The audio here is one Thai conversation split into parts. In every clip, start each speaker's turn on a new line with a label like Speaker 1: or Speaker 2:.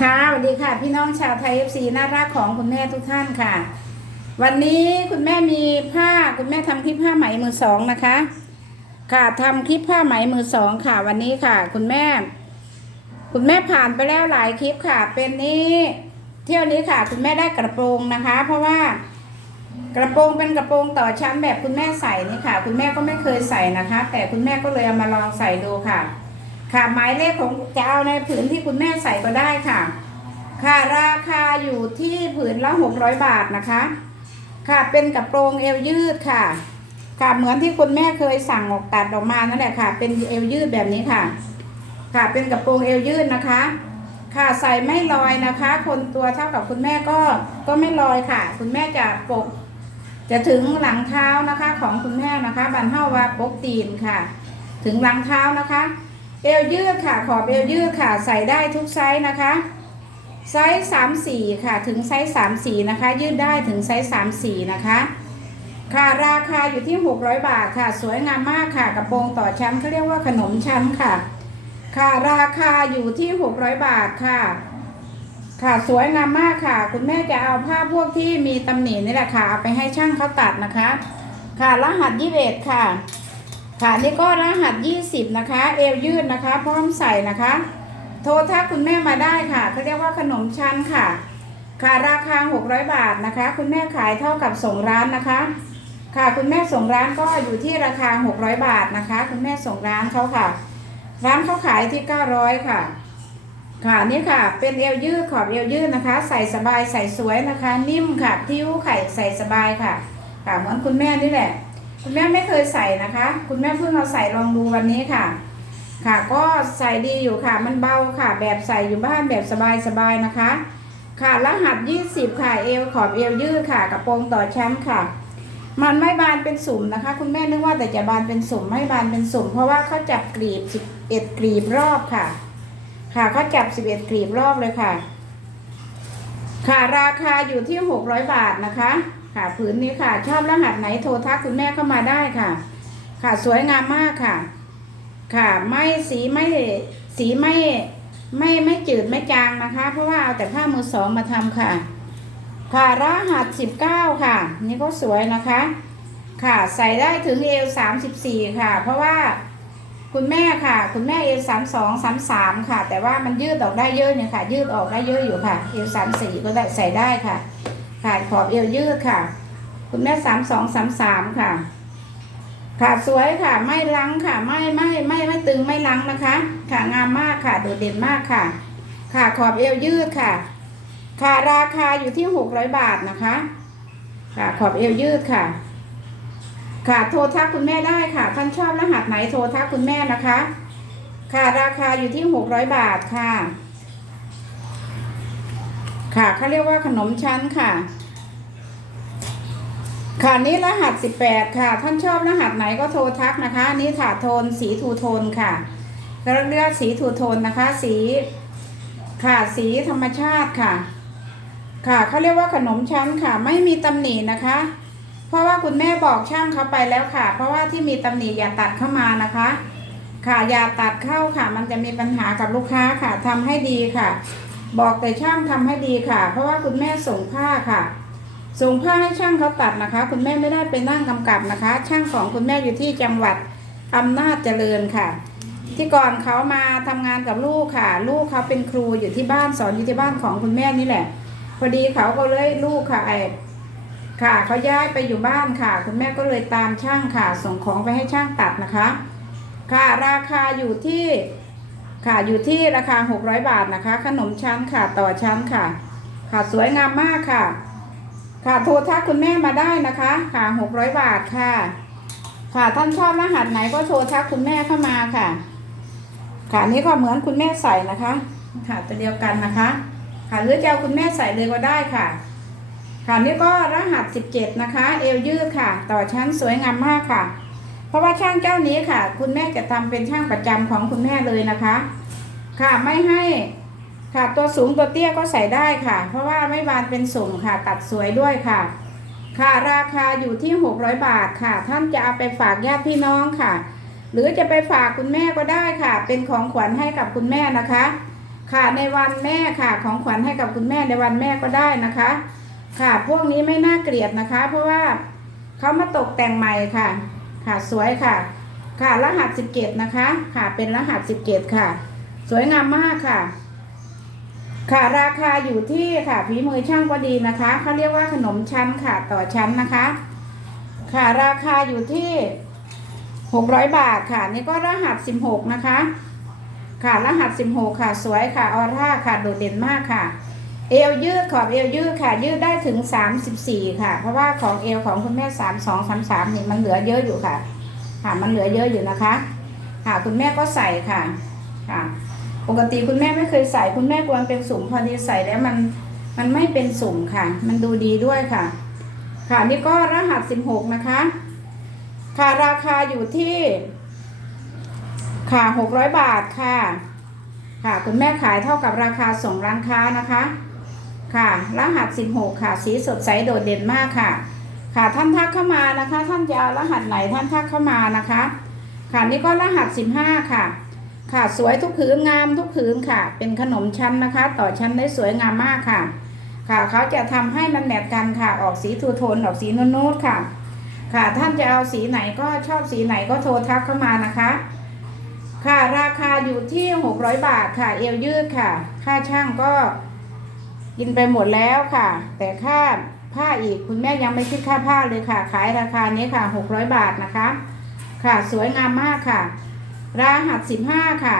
Speaker 1: ค่ะสวัสดีค่ะ พี่น้องชาวไทยเอฟซีน่ารักของคุณแม่ทุกท่านค่ะ วันนี้คุณแม่มีผ้าคุณแม่ทำคลิปผ้าไหมมือสองนะคะ ค่ะทำคลิปผ้าไหมมือสองค่ะ วันนี้ค่ะ คุณแม่ คุณแม่ผ่านไปแล้วหลายคลิปค่ะ เป็นนี้ เที่ยวนี้ค่ะ คุณแม่ได้กระโปรงนะคะ เพราะว่ากระโปรงเป็นกระโปรงต่อชั้นแบบคุณแม่ใส่นี่ค่ะ คุณแม่ก็ไม่เคยใส่นะคะ แต่คุณแม่ก็เลยเอามาลองใส่ดูค่ะ ค่ะหมายเลขของจะเอาในผืนที่คุณแม่ใส่ก็ได้ค่ะ ค่ะราคาอยู่ที่ผืนละหกร้อยบาทนะคะ ค่ะเป็นกระโปรงเอวยืดค่ะ ค่ะเหมือนที่คุณแม่เคยสั่งออกตัดออกมานั่นแหละค่ะ เป็นเอวยืดแบบนี้ค่ะ ค่ะเป็นกระโปรงเอวยืดนะคะ ค่ะใส่ไม่ลอยนะคะ คนตัวเท่ากับคุณแม่ก็ก็ไม่ลอยค่ะ คุณแม่จะปก จะถึงหลังเท้านะคะของคุณแม่นะคะ บันเท่าว่าปกตีนค่ะ ถึงหลังเท้านะคะ เอวยืดค่ะ ขอบเอวยืดค่ะ ใส่ได้ทุกไซส์นะคะ ไซส์สามสี่ค่ะ ถึงไซส์สามสี่นะคะ ยืดได้ถึงไซส์สามสี่นะคะ ค่ะ ราคาอยู่ที่600บาทค่ะ สวยงามมากค่ะ กระโปรงต่อชั้นเขาเรียกว่าขนมชั้นค่ะ ค่ะ ราคาอยู่ที่600บาทค่ะ ค่ะ สวยงามมากค่ะ คุณแม่จะเอาผ้าพวกที่มีตำหนินี่แหละค่ะ เอาไปให้ช่างเขาตัดนะคะ ค่ะ รหัสยี่สิบค่ะ ค่ะนี่ก็รหัส 20 นะคะ เอวยืดนะคะ พร้อมใส่นะคะ โทรทักคุณแม่มาได้ค่ะเขาเรียกว่าขนมชั้นค่ะ ค่ะราคา 600 บาทนะคะ คุณแม่ขายเท่ากับส่งร้านนะคะ ค่ะคุณแม่ส่งร้านก็อยู่ที่ราคา 600 บาทนะคะ คุณแม่ส่งร้านเขาค่ะ ร้านเขาขายที่ 900 ค่ะ ค่ะนี่ค่ะ เป็นเอวยืดขอบเอวยืดนะคะ ใส่สบายใส่สวยนะคะ นิ่มค่ะทิ้วไข่ใส่สบายค่ะค่ะเหมือนคุณแม่นี่แหละ คุณแม่ไม่เคยใส่นะคะ คุณแม่เพิ่งเอาใส่ลองดูวันนี้ค่ะ ค่ะ ก็ใส่ดีอยู่ค่ะ มันเบาค่ะ แบบใส่อยู่บ้านแบบสบายๆนะคะ ค่ะรหัส 20 ค่ะเอวขอบเอวยืดค่ะกระโปรงต่อแชั้นค่ะ มันไม่บานเป็นสุ่มนะคะ คุณแม่นึกว่าแต่จะบานเป็นสุ่มไม่บานเป็นสุ่ม เพราะว่าเขาจับกรีบ 11 กรีบรอบค่ะ ค่ะเขาจับ 11 กรีบรอบเลยค่ะ ค่ะราคาอยู่ที่ 600 บาทนะคะ ค่ะผืนนี้ค่ะ ชอบรหัสไหนโทรทักคุณแม่เข้ามาได้ค่ะ ค่ะสวยงามมากค่ะ ค่ะไม่สีไม่สีไม่ไม่ไม่จืดไม่จางนะคะ เพราะว่าเอาแต่ผ้ามือสองมาทำค่ะ ค่ะรหัส19ค่ะ นี่ก็สวยนะคะ ค่ะใส่ได้ถึงเอว34ค่ะ เพราะว่าคุณแม่ค่ะ คุณแม่เอว32 33ค่ะ แต่ว่ามันยืดออกได้เยอะเนี่ยค่ะ ยืดออกได้เยอะอยู่ค่ะเอว34ก็ได้ใส่ได้ค่ะ ค่ะขอบเอวยืดค่ะ คุณแม่32 33ค่ะค่ะสวยค่ะ ไม่ลังค่ะ ไม่ไม่ไม่ไม่ตึงไม่ลังนะคะ ค่ะงามมากค่ะ โดดเด่นมากค่ะ ค่ะขอบเอวยืดค่ะ ค่ะราคาอยู่ที่600บาทนะคะ ค่ะขอบเอวยืดค่ะ ค่ะโทรทักคุณแม่ได้ค่ะ ท่านชอบรหัสไหนโทรทักคุณแม่นะคะ ค่ะราคาอยู่ที่600บาทค่ะ ค่ะเขาเรียกว่าขนมชั้นค่ะ ค่ะนี่รหัส18ค่ะ ท่านชอบรหัสไหนก็โทรทักนะคะอันนี่ถาดโทนสีทูโทนค่ะแล้วเลือกสีทูโทนนะคะ สีค่ะสีธรรมชาติค่ะ ค่ะเขาเรียกว่าขนมชั้นค่ะ ไม่มีตำหนินะคะ เพราะว่าคุณแม่บอกช่างเขาไปแล้วค่ะ เพราะว่าที่มีตำหนิอย่าตัดเข้ามานะคะ ค่ะอย่าตัดเข้าค่ะ มันจะมีปัญหากับลูกค้าค่ะทำให้ดีค่ะ บอกแต่ช่างทำให้ดีค่ะ เพราะว่าคุณแม่ส่งผ้าค่ะ ส่งผ้าให้ช่างเขาตัดนะคะ คุณแม่ไม่ได้ไปนั่งกำกับนะคะ ช่างของคุณแม่อยู่ที่จังหวัดอำนาจเจริญค่ะ ที่ก่อนเขามาทำงานกับลูกค่ะ ลูกเขาเป็นครูอยู่ที่บ้านสอนอยู่ที่บ้านของคุณแม่นี่แหละ พอดีเขาก็เลยลูกค่ะไอค่ะเขาย้ายไปอยู่บ้านค่ะ คุณแม่ก็เลยตามช่างค่ะ ส่งของไปให้ช่างตัดนะคะ ค่ะราคาอยู่ที่ ค่ะอยู่ที่ราคา 600 บาทนะคะ ขนมชั้นค่ะต่อชั้นค่ะ ค่ะสวยงามมากค่ะ ค่ะโทรทักคุณแม่มาได้นะคะ ค่ะ 600 บาทค่ะ ค่ะท่านชอบรหัสไหนก็โทรทักคุณแม่เข้ามาค่ะ ค่ะนนี้ก็เหมือนคุณแม่ใส่นะคะ ค่ะตัวเดียวกันนะคะ ค่ะหรือจะเอาคุณแม่ใส่เลยก็ได้ค่ะ ค่ะนี่ก็รหัส 17 นะคะ เอวยืดค่ะ ต่อชั้นสวยงามมากค่ะ เพราะว่าช่างเจ้านี้ค่ะ คุณแม่จะทำเป็นช่างประจำของคุณแม่เลยนะคะ ค่ะไม่ให้ค่ะตัวสูงตัวเตี้ยก็ใส่ได้ค่ะ เพราะว่าไม่บานเป็นสุ่มค่ะ ตัดสวยด้วยค่ะ ค่ะราคาอยู่ที่ 600 บาทค่ะ ท่านจะเอาไปฝากญาติพี่น้องค่ะ หรือจะไปฝากคุณแม่ก็ได้ค่ะ เป็นของขวัญให้กับคุณแม่นะคะ ค่ะในวันแม่ค่ะ ของขวัญให้กับคุณแม่ในวันแม่ก็ได้นะคะ ค่ะพวกนี้ไม่น่าเกลียดนะคะ เพราะว่าเขามาตกแต่งใหม่ค่ะ ค่ะสวยค่ะ ค่ะรหัสสิบเจ็ดนะคะ ค่ะเป็นรหัสสิบเจ็ดค่ะ สวยงามมากค่ะ ค่ะราคาอยู่ที่ค่ะฝีมือช่างก็ดีนะคะเขาเรียกว่าขนมชั้นค่ะต่อชั้นนะคะ ค่ะราคาอยู่ที่หกร้อยบาทค่ะ นี่ก็รหัสสิบหกนะคะ ค่ะรหัสสิบหกค่ะ สวยค่ะออร่าค่ะโดดเด่นมากค่ะ เอวยืดขอบเอวยืดค่ะ ยืดได้ถึงสามสิบสี่ค่ะ เพราะว่าของเอวของคุณแม่สามสองสามสามนี่มันเหลือเยอะอยู่ค่ะ ค่ะมันเหลือเยอะอยู่นะคะ ค่ะคุณแม่ก็ใส่ค่ะค่ะ ปกติคุณแม่ไม่เคยใส่คุณแม่กลัวนเป็นสุ่มพอดีใส่แล้วมันมันไม่เป็นสุ่มค่ะ มันดูดีด้วยค่ะ ค่ะนี่ก็รหัสสิบหกนะคะ ค่ะราคาอยู่ที่ ค่ะหกร้อยบาทค่ะ ค่ะคุณแม่ขายเท่ากับราคาส่งร้านค้านะคะ ค่ะ รหัสสิบหกค่ะ สีสดใสโดดเด่นมากค่ะ ค่ะท่านทักเข้ามานะคะ ท่านจะเอารหัสไหนท่านทักเข้ามานะคะ ค่ะนี่ก็รหัสสิบห้าค่ะ ค่ะสวยทุกผืนงามทุกผืนค่ะ เป็นขนมชั้นนะคะ ต่อชั้นได้สวยงามมากค่ะ ค่ะเขาจะทำให้มันแมทกันค่ะ ออกสีทูโทนออกสีนูดๆค่ะ ค่ะท่านจะเอาสีไหนก็ชอบสีไหนก็โทรทักเข้ามานะคะค่ะราคาอยู่ที่ 600 บาทค่ะ เอวยืดค่ะ ค่าช่างก็ กินไปหมดแล้วค่ะ แต่ค่าผ้าอีกคุณแม่ยังไม่คิดค่าผ้าเลยค่ะ ขายราคานี้ค่ะ 600 บาทนะคะ ค่ะสวยงามมากค่ะ รหัสสิบห้าค่ะ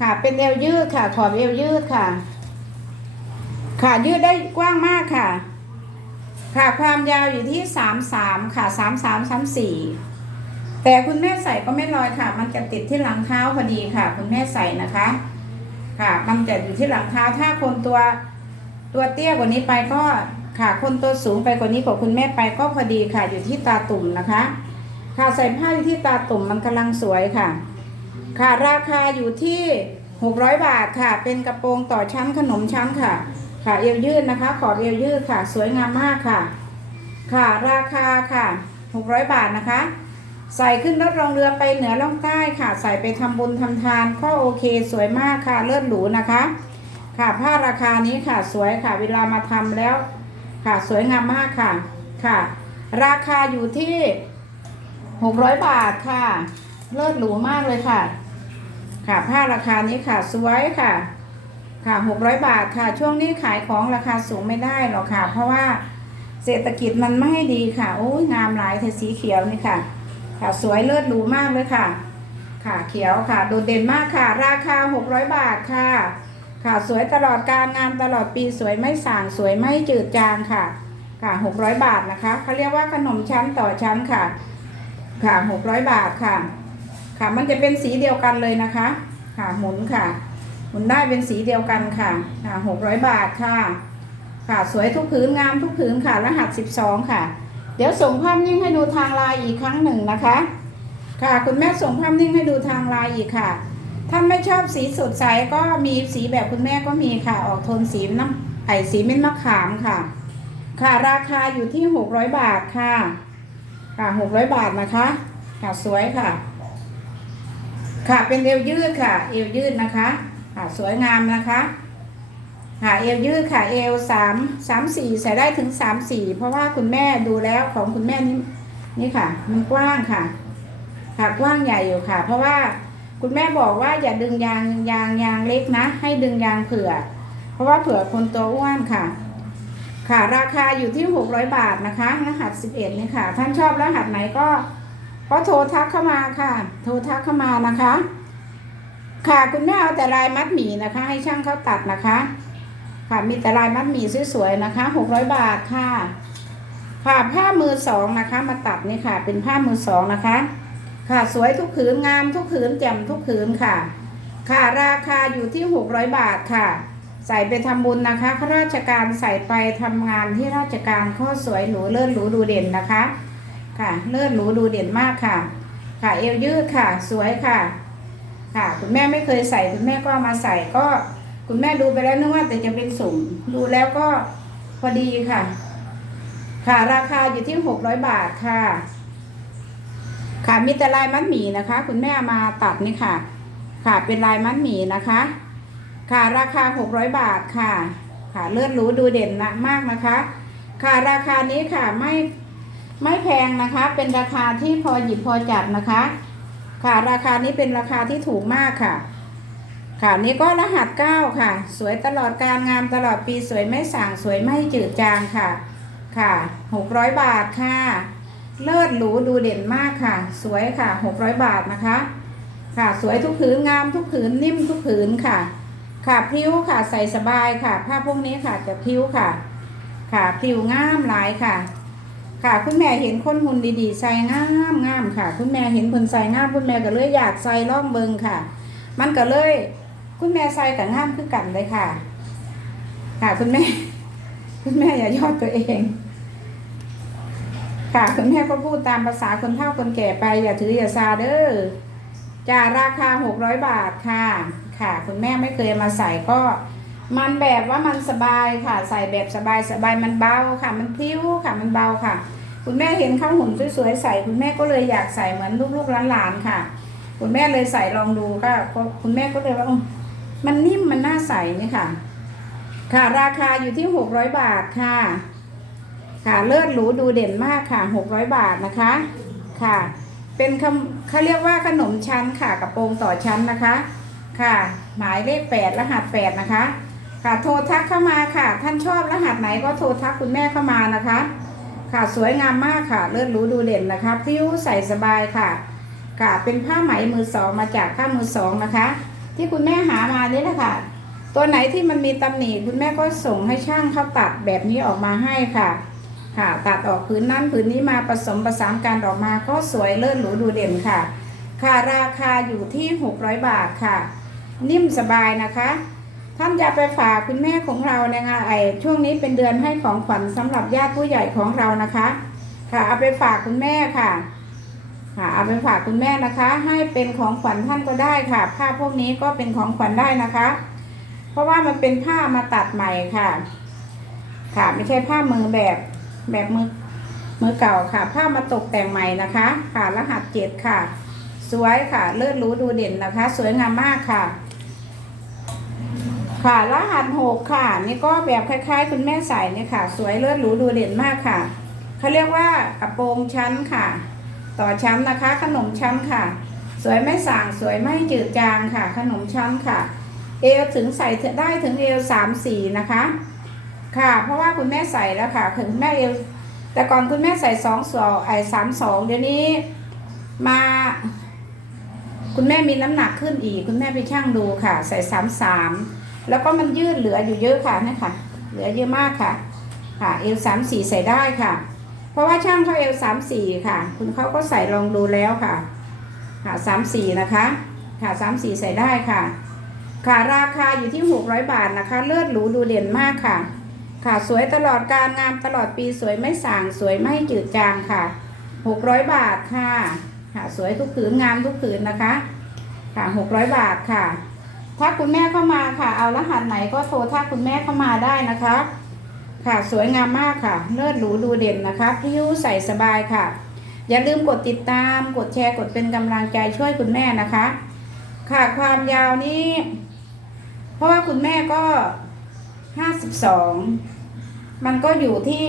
Speaker 1: ค่ะเป็นเอวยืดค่ะ ขอบเอวยืดค่ะ ค่ะยืดได้กว้างมากค่ะ ค่ะความยาวอยู่ที่สามสามค่ะสามสามสามสี่แต่คุณแม่ใส่ก็ไม่ลอยค่ะ มันจะติดที่หลังเท้าพอดีค่ะ คุณแม่ใส่นะคะ ค่ะ มันจะอยู่ที่หลังเท้าถ้าคนตัว ตัวเตี้ยกว่านี้ไปก็ค่ะคนตัวสูงไปกว่านี้กว่าคุณแม่ไปก็พอดีค่ะอยู่ที่ตาตุ่มนะคะ ค่ะใส่ผ้าอยู่ที่ตาตุ่มมันกำลังสวยค่ะ ค่ะราคาอยู่ที่ 600 บาทค่ะ เป็นกระโปรงต่อชั้นขนมชั้นค่ะ ค่ะเอวยืดนะคะ ขอบเอวยืดค่ะ สวยงามมากค่ะ ค่ะราคาค่ะ 600 บาทนะคะ ใส่ขึ้นรถรองเรือไปเหนือล่องใต้ค่ะ ใส่ไปทำบุญทำทานก็โอเค สวยมากค่ะเลิศหรูนะคะ ค่ะผ้าราคานี้ค่ะสวยค่ะ เวลามาทำแล้ว ค่ะสวยงามมากค่ะค่ะ ราคาอยู่ที่600บาทค่ะ เลิศหรูมากเลยค่ะ ค่ะผ้าราคานี้ค่ะสวยค่ะ ค่ะ600บาทค่ะ ช่วงนี้ขายของราคาสูงไม่ได้หรอกค่ะ เพราะว่าเศรษฐกิจมันไม่ดีค่ะโอ้ยงามหลายแต่สีเขียวนี่ค่ะ ค่ะสวยเลิศหรูมากเลยค่ะ ค่ะเขียวค่ะ โดดเด่นมากค่ะ ราคา600บาทค่ะ ค่ะสวยตลอดการงานตลอดปีสวยไม่ส่างสวยไม่จืดจางค่ะ ค่ะ600บาทนะคะเขาเรียกว่าขนมชั้นต่อชั้นค่ะ ค่ะ600บาทค่ะ ค่ะมันจะเป็นสีเดียวกันเลยนะคะ ค่ะหมุนค่ะ หมุนได้เป็นสีเดียวกันค่ะ ค่ะ600บาทค่ะ ค่ะสวยทุกผืนงามทุกผืนค่ะ รหัส12ค่ะ เดี๋ยวส่งภาพนิ่งให้ดูทางไลน์อีกครั้งหนึ่งนะคะ ค่ะคุณแม่ส่งภาพนิ่งให้ดูทางไลน์อีกค่ะ ท่าไม่ชอบสีสดใสก็มีสีแบบคุณแม่ก็มีค่ะ ออกโทนสีน้ำไอสีเม็ดมะขามค่ะ ค่ะราคาอยู่ที่600บาทค่ะ ค่ะ600บาทนะคะค่ะสวยค่ะ ค่ะเป็นเอวยืดค่ะ เอวยืดนะคะค่ะสวยงามนะคะค่ะเอวยืดค่ะเอวสามสามสี่ใส่ได้ถึงสามสี่เพราะว่าคุณแม่ดูแล้วของคุณแม่นี่นี่ค่ะ มันกว้างค่ะ ค่ะกว้างใหญ่อยู่ค่ะ เพราะว่า คุณแม่บอกว่าอย่าดึงยางยางยางเล็กนะ ให้ดึงยางเผื่อ เพราะว่าเผื่อคนตัวอ้วนค่ะ ค่ะราคาอยู่ที่ 600 บาทนะคะรหัส 11 นี่ค่ะ ท่านชอบรหัสไหนก็ก็โทรทักเข้ามาค่ะ โทรทักเข้ามานะคะ ค่ะคุณแม่เอาแต่ลายมัดหมี่นะคะ ให้ช่างเขาตัดนะคะ ค่ะมีแต่ลายมัดหมี่สวยๆนะคะ 600 บาทค่ะค่ะผ้ามือสองนะคะ มาตัดนี่ค่ะ เป็นผ้ามือสองนะคะ ค่ะสวยทุกผืนงามทุกผืนแจ่มทุกผืนค่ะ ค่ะราคาอยู่ที่ 600 บาทค่ะ ใส่ไปทำบุญนะคะข้าราชการใส่ไปทำงานที่ราชการข้อสวยหรูเลิศหรูดูเด่นนะคะ ค่ะเลิศหรูดูเด่นมากค่ะ ค่ะเอวยืดค่ะ สวยค่ะ ค่ะ คุณแม่ไม่เคยใส่คุณแม่ก็มาใส่ก็คุณแม่ดูไปแล้วนึกว่าแต่จะเป็นสุ่มดูแล้วก็พอดีค่ะ ค่ะราคาอยู่ที่ 600 บาทค่ะ ค่ะมีแต่ลายมัดหมี่นะคะ คุณแม่มาตัดนี่ค่ะ ค่ะเป็นลายมัดหมี่นะคะ ค่ะราคา 600 บาทค่ะ ค่ะเลือดรูดูเด่นนะมากนะคะ ค่ะราคานี้ค่ะไม่ไม่แพงนะคะ เป็นราคาที่พอหยิบพอจับนะคะ ค่ะราคานี้เป็นราคาที่ถูกมากค่ะ ค่ะนี่ก็รหัสเก้าค่ะ สวยตลอดการงามตลอดปีสวยไม่สั่างสวยไม่จืดจางค่ะ ค่ะ600บาทค่ะ เลิศหรูดูเด่นมากค่ะ สวยค่ะ 600 บาทนะคะ ค่ะ สวยทุกผืนงามทุกผืนนิ่มทุกผืนค่ะ ค่ะพริ้วค่ะใส่สบายค่ะ ผ้าพวกนี้ค่ะจะพริ้วค่ะ ค่ะพริ้วงามหลายค่ะ ค่ะคุณแม่เห็นคนหุ่นดีๆใส่งามงามค่ะ คุณแม่เห็นคนใส่งามคุณแม่ก็เลยอยากใส่ล่องเบิงค่ะ มันก็เลย คุณแม่ใส่แต่งามคือกันเลยค่ะ ค่ะคุณแม่ คุณแม่อย่ายอดตัวเอง ค่ะคุณแม่ก็พูดตามภาษาคนเฒ่าคนแก่ไป อย่าถืออย่าซาเด้อจาราคาหกร้อยบาทค่ะ ค่ะ คุณแม่ไม่เคยมาใส่ก็ มันแบบว่ามันสบายค่ะ ใส่แบบสบายสบายมันเบาค่ะ มันพลิ้วค่ะ มันเบาค่ะ คุณแม่เห็นข้าวหุ่นสวยๆใส่คุณแม่ก็เลยอยากใส่เหมือนลูกๆหลานๆค่ะ คุณแม่เลยใส่ลองดูก็คุณแม่ก็เลยว่ามมันนิ่มมันน่าใส่นี่ค่ะ ค่ะ ราคาอยู่ที่หกร้อยบาทค่ะ ค่ะเลิศหรูดูเด่นมากค่ะหกร้อยบาทนะคะค่ะ เป็นคำเขาเรียกว่าขนมชั้นค่ะกระโปรงต่อชั้นนะคะ ค่ะ หมายเลขแปดรหัสแปดนะคะ ค่ะโทรทักเข้ามาค่ะ ท่านชอบรหัสไหนก็โทรทักคุณแม่เข้ามานะคะ ค่ะสวยงามมากค่ะ เลิศหรูดูเด่นนะคะพริ้วใส่สบายค่ะ ค่ะเป็นผ้าไหมมือสองมาจากผ้ามือสองนะคะ ที่คุณแม่หามานี่แหละค่ะ ตัวไหนที่มันมีตำหนิคุณแม่ก็ส่งให้ช่างเขาตัดแบบนี้ออกมาให้ค่ะ ค่ะตัดออกผืนนั้นผืนนี้มาผสมประสานกันออกมาก็สวยเลิศหรูดูเด่นค่ะ ค่ะราคาอยู่ที่ 600 บาทค่ะ นิ่มสบายนะคะท่านจะไปฝากคุณแม่ของเราเนี่ยค่ะไอช่วงนี้เป็นเดือนให้ของขวัญสำหรับญาติผู้ใหญ่ของเรานะคะ ค่ะเอาไปฝากคุณแม่ค่ะค่ะเอาไปฝากคุณแม่นะคะ ให้เป็นของขวัญท่านก็ได้ค่ะ ผ้าพวกนี้ก็เป็นของขวัญได้นะคะ เพราะว่ามันเป็นผ้ามาตัดใหม่ค่ะ ค่ะไม่ใช่ผ้ามือแบบ แบบมือมือเก่าค่ะ ผ้ามาตกแต่งใหม่นะคะ ค่ะ รหัสเจ็ดค่ะ สวยค่ะ เลิศรูดูเด่นนะคะ สวยงามมากค่ะ ค่ะ รหัสหกค่ะ นี่ก็แบบคล้ายๆ คุณแม่ใส่เนี่ยค่ะ สวยเลิศรูดูเด่นมากค่ะเขาเรียกว่ากระโปรงชั้นค่ะ ต่อชั้นนะคะ ขนมชั้นค่ะ สวยไม่สางสวยไม่จืดจางค่ะ ขนมชั้นค่ะ เอวถึงใส่ได้ถึงเอวสามสี่นะคะ ค่ะ เพราะว่าคุณแม่ใส่แล้วค่ะถึงแม่เอวแต่ก่อนคุณแม่ใส่สองสองไอ้สามสองเดี๋ยวนี้มา คุณแม่มีน้ำหนักขึ้นอีก คุณแม่ไปช่างดูค่ะ ใส่สามสามแล้วก็มันยืดเหลืออยู่เยอะค่ะนี่ค่ะเหลือเยอะมากค่ะ ค่ะเอวสามสี่ใส่ได้ค่ะ เพราะว่าช่างเขาเอวสามสี่ค่ะ คุณเขาก็ใส่ลองดูแล้วค่ะ ค่ะสามสี่นะคะค่ะสามสี่ใส่ได้ค่ะ ค่ะราคาอยู่ที่600บาทนะคะ เลือดหรูดูเด่นมากค่ะ ค่ะสวยตลอดการงามตลอดปีสวยไม่ส่างสวยไม่จืดจางค่ะ 600 บาทค่ะค่ะสวยทุกผืนงามทุกผืนนะคะ ค่ะ 600 บาทค่ะ ถ้าคุณแม่เข้ามาค่ะ เอารหัสไหนก็โทรถ้าคุณแม่เข้ามาได้นะคะ ค่ะสวยงามมากค่ะ เลิศหรูดูเด่นนะคะพริ้วใส่สบายค่ะ อย่าลืมกดติดตามกดแชร์กดเป็นกำลังใจช่วยคุณแม่นะคะ ค่ะความยาวนี้ เพราะว่าคุณแม่ก็ ห้าสิบสองมันก็อยู่ที่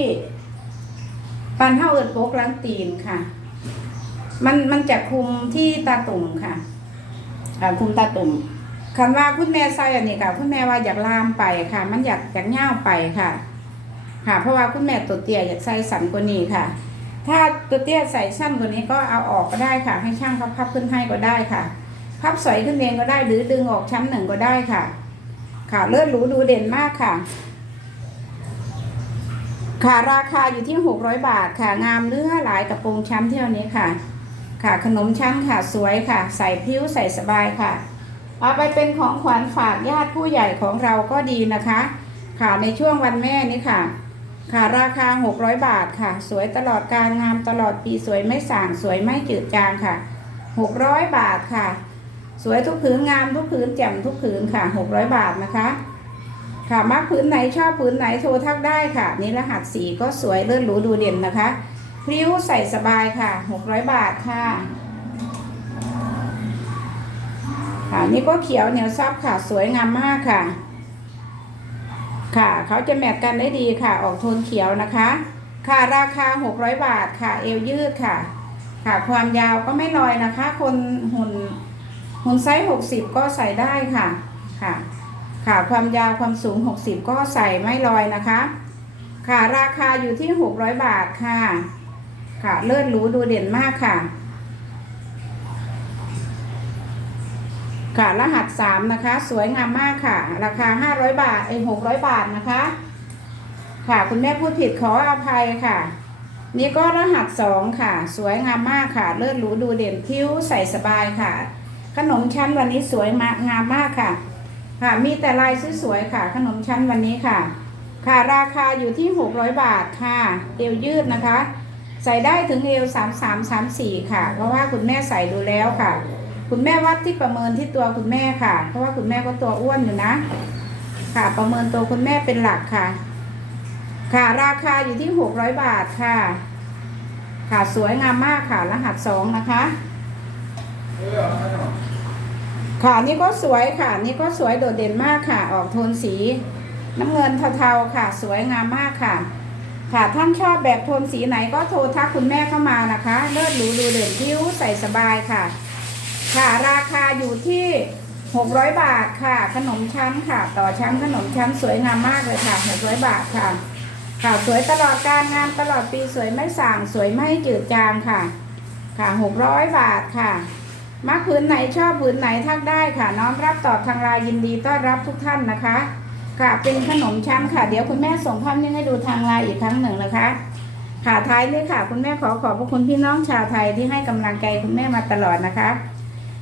Speaker 1: ปันเท่าเอิดโปกล้างตีนค่ะ มันมันจะคุมที่ตาตุ่มค่ะอ่าคุมตาตุ่มคันว่าคุณแม่ใส่อันนี้ค่ะ คุณแม่ว่าอยากลามไปค่ะ มันอยากอยากเง่าไปค่ะ ค่ะ เพราะว่าคุณแม่ตัวเตี้ยอยากใส่สันกว่านี้ค่ะ ถ้าตัวเตี้ยใส่สั้นกว่านี้ก็เอาออกก็ได้ค่ะ ให้ช่างเขาพับขึ้นให้ก็ได้ค่ะ พับสอยขึ้นเองก็ได้หรือดึงออกชั้นหนึ่งก็ได้ค่ะ ค่ะ เลิศหรูดูเด่นมากค่ะ ค่ะราคาอยู่ที่600บาทค่ะ งามเลือหลายกระโปรงชั้นเที่ยวนี้ค่ะ ค่ะ ขนมชั้นค่ะสวยค่ะ ใส่พริ้วใส่สบายค่ะ เอาไปเป็นของขวัญฝากญาติผู้ใหญ่ของเราก็ดีนะคะ ค่ะในช่วงวันแม่นี้ค่ะ ค่ะราคา 600 บาทค่ะ สวยตลอดการงามตลอดปีสวยไม่ส่างสวยไม่จืดจางค่ะ 600 บาทค่ะ สวยทุกผืนงามทุกผืนแจ่มทุกผืนค่ะ 600 บาทนะคะ ค่ะมักผืนไหนชอบผืนไหนโทรทักได้ค่ะ นี่รหัสสีก็สวยเลื่อนหรูดูเด่นนะคะพริ้วใส่สบายค่ะ 600 บาทค่ะค่ะนี่ก็เขียวเหนียวซับค่ะ สวยงามมากค่ะ ค่ะเขาจะแมทกันได้ดีค่ะ ออกโทนเขียวนะคะ ค่ะราคา 600 บาทค่ะ เอวยืดค่ะ ค่ะความยาวก็ไม่ลอยนะคะ คนหุ่น หุ่นไซส์60ก็ใส่ได้ค่ะค่ะ ค่ะความยาวความสูง60ก็ใส่ไม่ลอยนะคะ ค่ะราคาอยู่ที่600บาทค่ะ ค่ะเลิศหรูดูเด่นมากค่ะ ค่ะรหัสสามนะคะ สวยงามมากค่ะ ราคา500บาทเอ้หกร้อยบาทนะคะ ค่ะคุณแม่พูดผิดขออภัยค่ะนี่ก็รหัสสองค่ะ สวยงามมากค่ะ เลิศหรูดูเด่นคิ้วใส่สบายค่ะ ขนมชั้นวันนี้สวยมากงามมากค่ะ ค่ะมีแต่ลายสวยๆค่ะ ขนมชั้นวันนี้ค่ะ ค่ะราคาอยู่ที่ 600 บาทค่ะ เอวยืดนะคะ ใส่ได้ถึงเอว3 3 3 4 ค่ะ เพราะว่าคุณแม่ใส่ดูแล้วค่ะ คุณแม่วัดที่ประเมินที่ตัวคุณแม่ค่ะ เพราะว่าคุณแม่ก็ตัวอ้วนอยู่นะ ค่ะประเมินตัวคุณแม่เป็นหลักค่ะ ค่ะราคาอยู่ที่ 600 บาทค่ะ ค่ะสวยงามมากค่ะรหัสสองนะคะ ค่ะนี่ก็สวยค่ะ นี่ก็สวยโดดเด่นมากค่ะ ออกโทนสี น้ำเงินเทาๆค่ะ สวยงามมากค่ะ ค่ะท่านชอบแบบโทนสีไหนก็โทรทักคุณแม่เข้ามานะคะ เลิศหรูดูเด่นคิ้วใส่สบายค่ะ ค่ะราคาอยู่ที่ 600 บาทค่ะ ขนมชั้นค่ะ ต่อชั้นขนมชั้นสวยงามมากเลยค่ะ 600 บาทค่ะ ค่ะสวยตลอดการงานตลอดปีสวยไม่ส่างสวยไม่จืดจางค่ะ ค่ะ 600 บาทค่ะ มักผืนไหนชอบผืนไหนทักได้ค่ะ น้อมรับตอบทางไลน์ยินดีต้อนรับทุกท่านนะคะ ค่ะเป็นขนมชั้นค่ะ เดี๋ยวคุณแม่ส่งภาพนี้ให้ดูทางไลน์อีกครั้งหนึ่งนะคะ ค่ะท้ายนี้ค่ะ คุณแม่ขอขอบพระคุณพี่น้องชาวไทยที่ให้กำลังใจคุณแม่มาตลอดนะคะ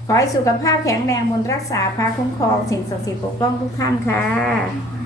Speaker 1: ขอให้สุขภาพแข็งแรงบนรักษาพาคุ้มครองสิ่งศักดิ์สิทธิ์ปกป้องทุกท่านค่ะ